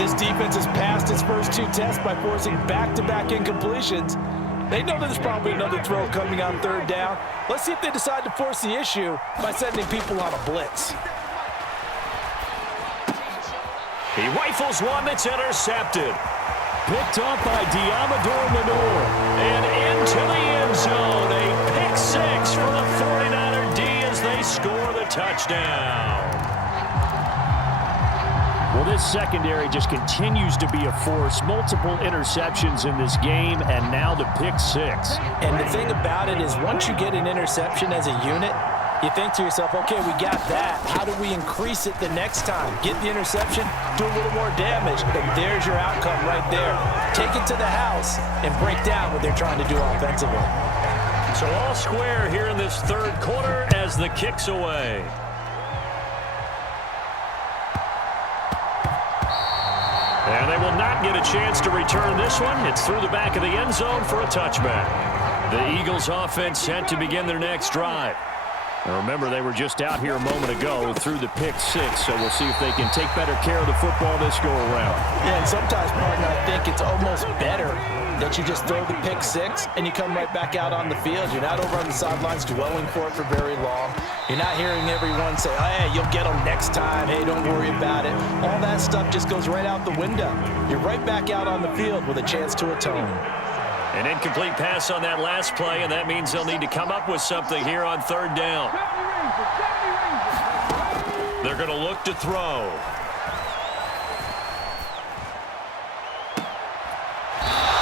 This defense has passed its first 2 tests by forcing back-to-back incompletions. They know there's probably another throw coming on 3rd down. Let's see if they decide to force the issue by sending people on a blitz. He rifles one that's intercepted. Picked off by Diamador Lenore. And into the end zone. A pick 6 for the 49er D as they score the touchdown. Well, this secondary just continues to be a force. Multiple interceptions in this game, and now the pick 6. And the thing about it is once you get an interception as a unit, you think to yourself, okay, we got that. How do we increase it the next time? Get the interception, do a little more damage, and there's your outcome right there. Take it to the house and break down what they're trying to do offensively. So all square here in this 3rd quarter as the kick's away. And they will not get a chance to return this one. It's through the back of the end zone for a touchback. The Eagles offense set to begin their next drive. Now remember, they were just out here a moment ago through the pick 6, so we'll see if they can take better care of the football this go-around. Yeah, and sometimes, partner, I think it's almost better that you just throw the pick 6 and you come right back out on the field. You're not over on the sidelines dwelling for it for very long. You're not hearing everyone say, oh, hey, you'll get them next time. Hey, don't worry about it. All that stuff just goes right out the window. You're right back out on the field with a chance to atone. An incomplete pass on that last play, and that means they'll need to come up with something here on 3rd down. They're going to look to throw.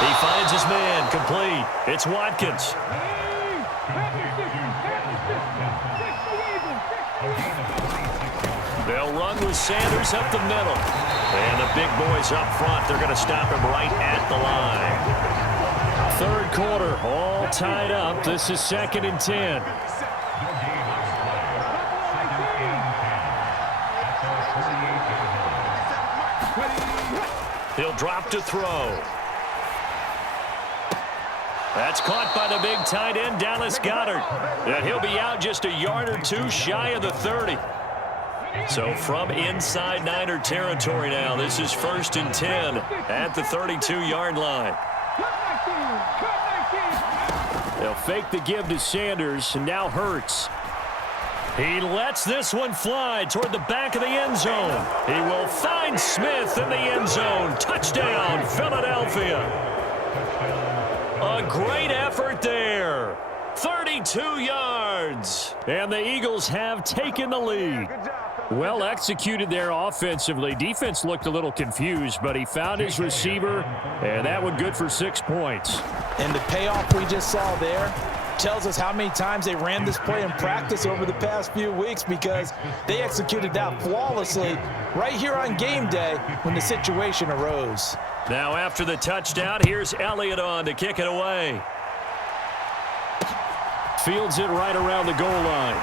He finds his man, complete. It's Watkins. They'll run with Sanders up the middle. And the big boys up front, they're going to stop him right at the line. 3rd quarter, all tied up. This is 2nd and 10. He'll drop to throw. That's caught by the big tight end, Dallas Goedert. And he'll be out just a yard or 2 shy of the 30. So from inside Niner territory now, this is 1st and 10 at the 32-yard line. They'll fake the give to Sanders, and now Hurts. He lets this one fly toward the back of the end zone. He will find Smith in the end zone. Touchdown, Philadelphia. A great effort there. 32 yards. And the Eagles have taken the lead. Well executed there offensively. Defense looked a little confused, but he found his receiver, and that one good for 6 points. And the payoff we just saw there tells us how many times they ran this play in practice over the past few weeks, because they executed that flawlessly right here on game day when the situation arose. Now after the touchdown, here's Elliott on to kick it away. Fields it right around the goal line.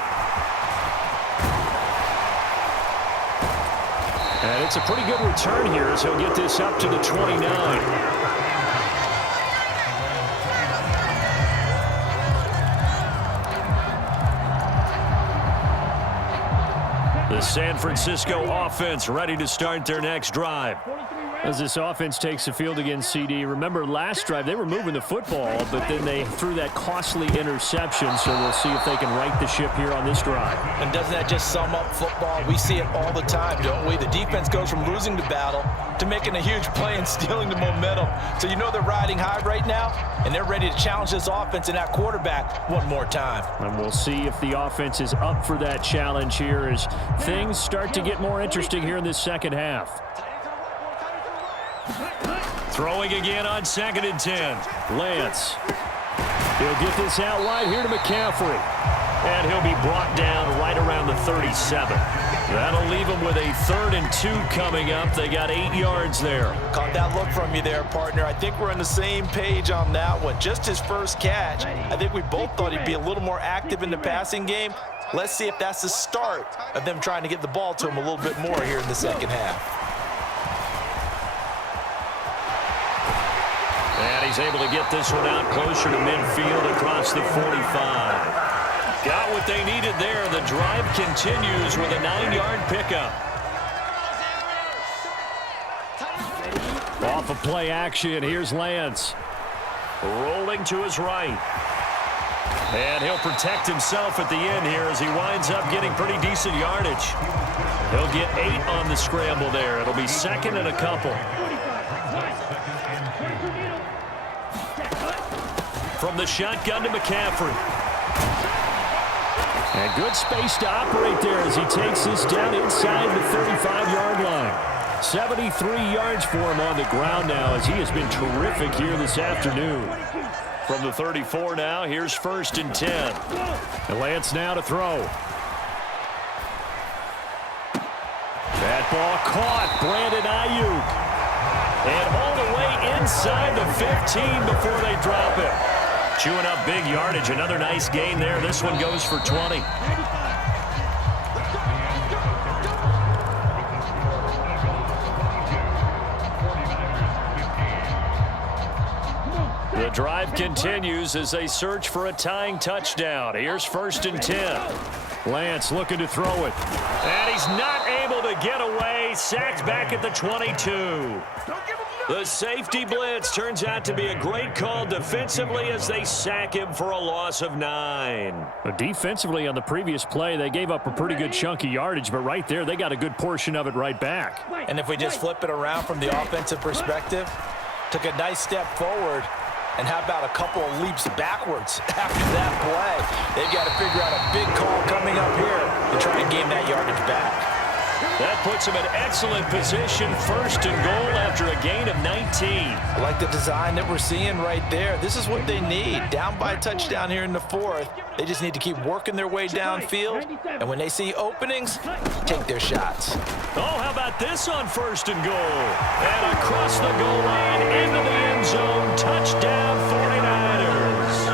And it's a pretty good return here as he'll get this up to the 29. The San Francisco offense ready to start their next drive. As this offense takes the field against CD, remember last drive they were moving the football, but then they threw that costly interception, so we'll see if they can right the ship here on this drive. And doesn't that just sum up football? We see it all the time, don't we? The defense goes from losing the battle to making a huge play and stealing the momentum. So you know they're riding high right now, and they're ready to challenge this offense and that quarterback one more time. And we'll see if the offense is up for that challenge here as things start to get more interesting here in this second half. Throwing again on 2nd and 10. Lance. He'll get this out wide here to McCaffrey. And he'll be brought down right around the 37. That'll leave him with a 3rd and 2 coming up. They got 8 yards there. Caught that look from you there, partner. I think we're on the same page on that one. Just his first catch. I think we both thought he'd be a little more active in the passing game. Let's see if that's the start of them trying to get the ball to him a little bit more here in the second half. And he's able to get this one out closer to midfield across the 45. Got what they needed there. The drive continues with a 9-yard pickup. Off of play action, here's Lance. Rolling to his right. And he'll protect himself at the end here as he winds up getting pretty decent yardage. He'll get 8 on the scramble there. It'll be second and a couple. From the shotgun to McCaffrey. And good space to operate there as he takes this down inside the 35-yard line. 73 yards for him on the ground now as he has been terrific here this afternoon. From the 34 now, here's 1st and 10. And Lance now to throw. That ball caught. Brandon Ayuk. And all the way inside the 15 before they drop it. Chewing up big yardage. Another nice gain there. This one goes for 20. The drive continues as they search for a tying touchdown. Here's 1st and 10. Lance looking to throw it. And he's not able to get away. Sacked back at the 22. The safety blitz turns out to be a great call defensively as they sack him for a loss of 9. But defensively on the previous play, they gave up a pretty good chunk of yardage, but right there, they got a good portion of it right back. And if we just flip it around from the offensive perspective, took a nice step forward, and how about a couple of leaps backwards after that play? They've got to figure out a big call coming up here to try and gain that yardage back. That puts him in excellent position, 1st and goal after a gain of 19. I like the design that we're seeing right there. This is what they need. Down by a touchdown here in the 4th. They just need to keep working their way downfield. And when they see openings, take their shots. Oh, how about this on 1st and goal? And across the goal line into the end zone. Touchdown 49ers.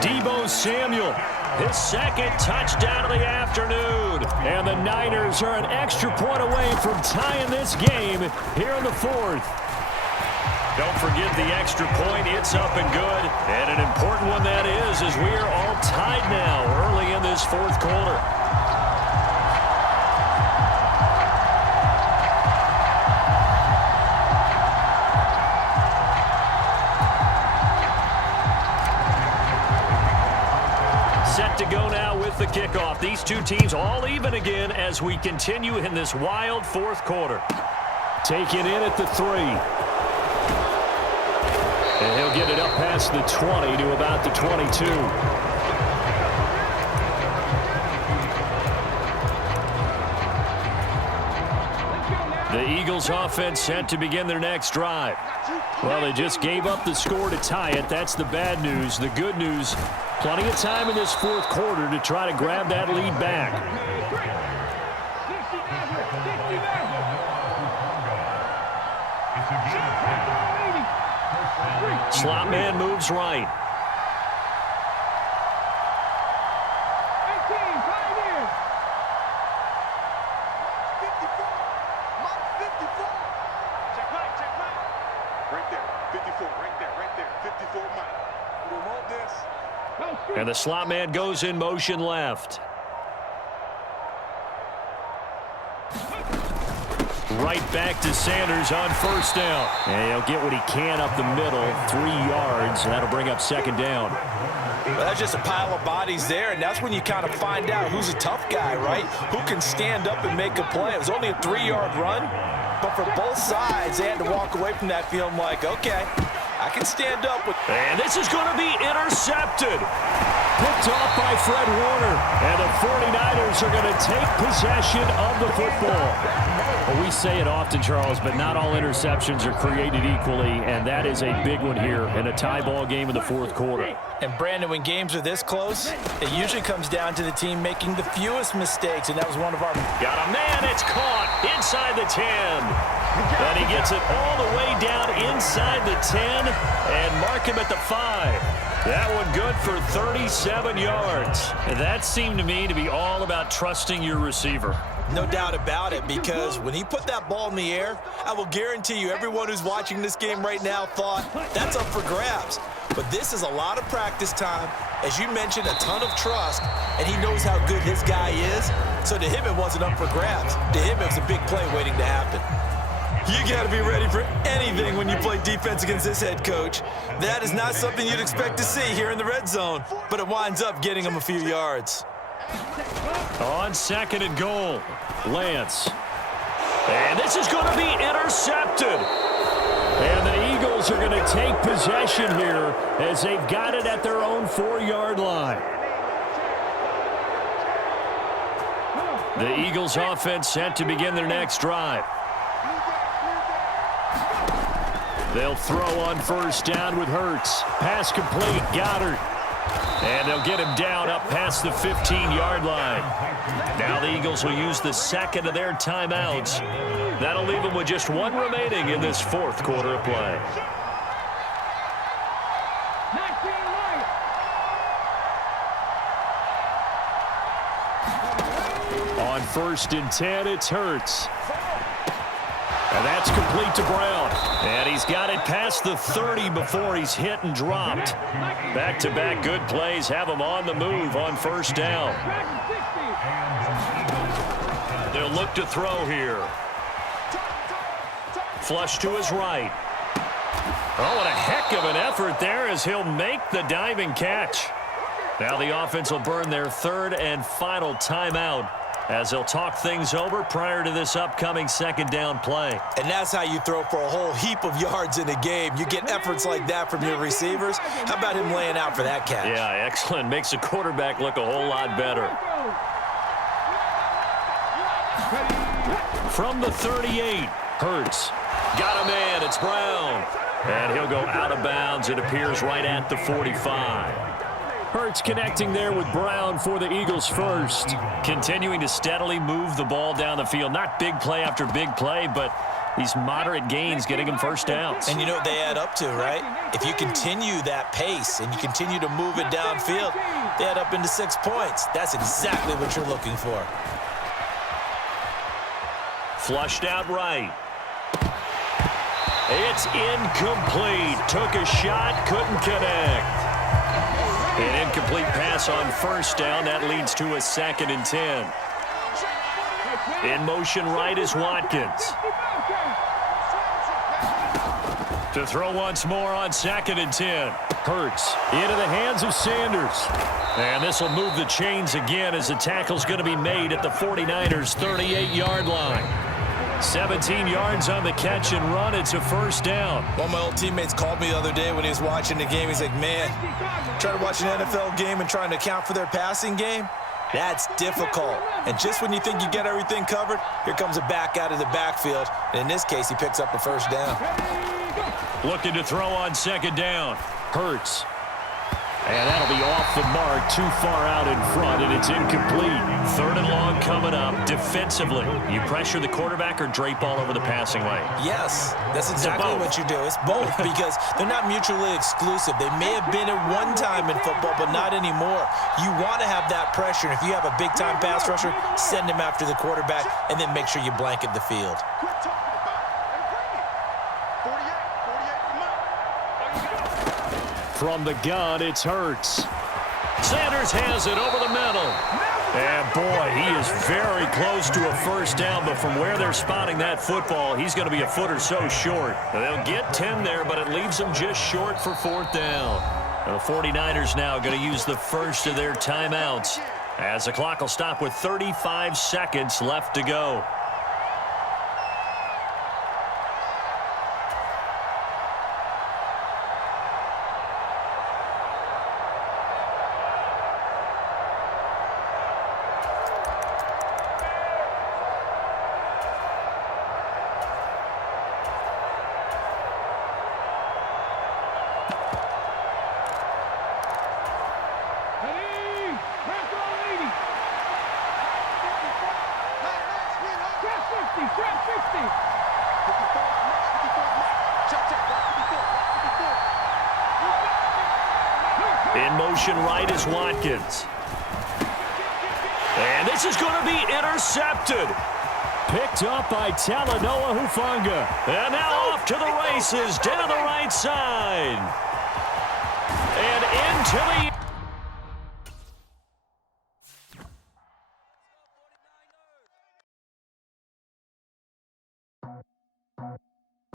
Deebo Samuel. His 2nd touchdown of the afternoon. And the Niners are an extra point away from tying this game here in the 4th. Don't forget the extra point. It's up and good. And an important one that is as we are all tied now early in this 4th quarter. Set to go now with the kickoff. These two teams all even again as we continue in this wild 4th quarter. Taken in at the 3. And he'll get it up past the 20 to about the 22. The Eagles offense set to begin their next drive. Well, they just gave up the score to tie it. That's the bad news. The good news, plenty of time in this 4th quarter to try to grab that lead back. Slot man moves right. And the slot man goes in motion left. Right back to Sanders on 1st down. And he'll get what he can up the middle, 3 yards, and that'll bring up 2nd down. Well, that's just a pile of bodies there, and that's when you kind of find out who's a tough guy, right? Who can stand up and make a play. It was only a 3-yard run, but for both sides, they had to walk away from that feeling like, okay, I can stand up with. And this is going to be intercepted. Picked off by Fred Warner. And the 49ers are going to take possession of the football. Well, we say it often, Charles, but not all interceptions are created equally, and that is a big one here in a tie ball game in the 4th quarter. And, Brandon, when games are this close, it usually comes down to the team making the fewest mistakes, and that was one of our. Got a man, it's caught inside the 10. And he gets it all the way down inside the 10 and mark him at the 5. That one good for 37 yards. And that seemed to me to be all about trusting your receiver. No doubt about it, because when he put that ball in the air, I will guarantee you everyone who's watching this game right now thought that's up for grabs. But this is a lot of practice time. As you mentioned, a ton of trust, and he knows how good his guy is. So to him, it wasn't up for grabs. To him, it was a big play waiting to happen. You got to be ready for anything when you play defense against this head coach. That is not something you'd expect to see here in the red zone, but it winds up getting him a few yards. On 2nd and goal, Lance. And this is going to be intercepted. And the Eagles are going to take possession here as they've got it at their own 4-yard line. The Eagles offense set to begin their next drive. They'll throw on 1st down with Hurts. Pass complete, Goddard. And they'll get him down up past the 15-yard line. Now the Eagles will use the 2nd of their timeouts. That'll leave them with just 1 remaining in this 4th quarter of play. On 1st and 10, it's Hurts. And that's complete to Brown. And he's got it past the 30 before he's hit and dropped. Back-to-back good plays have him on the move on 1st down. They'll look to throw here. Flush to his right. Oh, what a heck of an effort there as he'll make the diving catch. Now the offense will burn their 3rd and final timeout as they'll talk things over prior to this upcoming 2nd down play. And that's how you throw for a whole heap of yards in a game. You get efforts like that from your receivers. How about him laying out for that catch? Yeah, excellent. Makes the quarterback look a whole lot better. From the 38, Hurts. Got a man, it's Brown. And he'll go out of bounds. It appears right at the 45. Hurts connecting there with Brown for the Eagles first. Continuing to steadily move the ball down the field. Not big play after big play, but these moderate gains getting him 1st downs. And you know what they add up to, right? If you continue that pace and you continue to move it downfield, they add up into 6 points. That's exactly what you're looking for. Flushed out right. It's incomplete. Took a shot, couldn't connect. An incomplete pass on 1st down. That leads to a 2nd and 10. In motion right is Watkins. To throw once more on 2nd and 10. Hurts into the hands of Sanders. And this will move the chains again as the tackle's going to be made at the 49ers' 38-yard line. 17 yards on the catch and run. It's a 1st down. One of my old teammates called me the other day when he was watching the game. He's like, man, trying to watch an NFL game and trying to account for their passing game, that's difficult. And just when you think you get everything covered, here comes a back out of the backfield. And in this case, he picks up a 1st down. Looking to throw on 2nd down. Hurts. And that'll be off the mark, too far out in front, and it's incomplete. 3rd and long coming up. Defensively, you pressure the quarterback or drape all over the passing lane? Yes, that's exactly what you do. It's both because they're not mutually exclusive. They may have been at one time in football, but not anymore. You want to have that pressure, and if you have a big-time pass rusher, send him after the quarterback, and then make sure you blanket the field. From the gun, it's Hurts. Sanders has it over the middle. And boy, he is very close to a 1st down, but from where they're spotting that football, he's going to be a foot or so short. They'll get 10 there, but it leaves them just short for 4th down. The 49ers now going to use the 1st of their timeouts as the clock will stop with 35 seconds left to go. In motion right is Watkins. And this is going to be intercepted. Picked up by Talanoa Hufanga. And now off to the races, down the right side. And into the...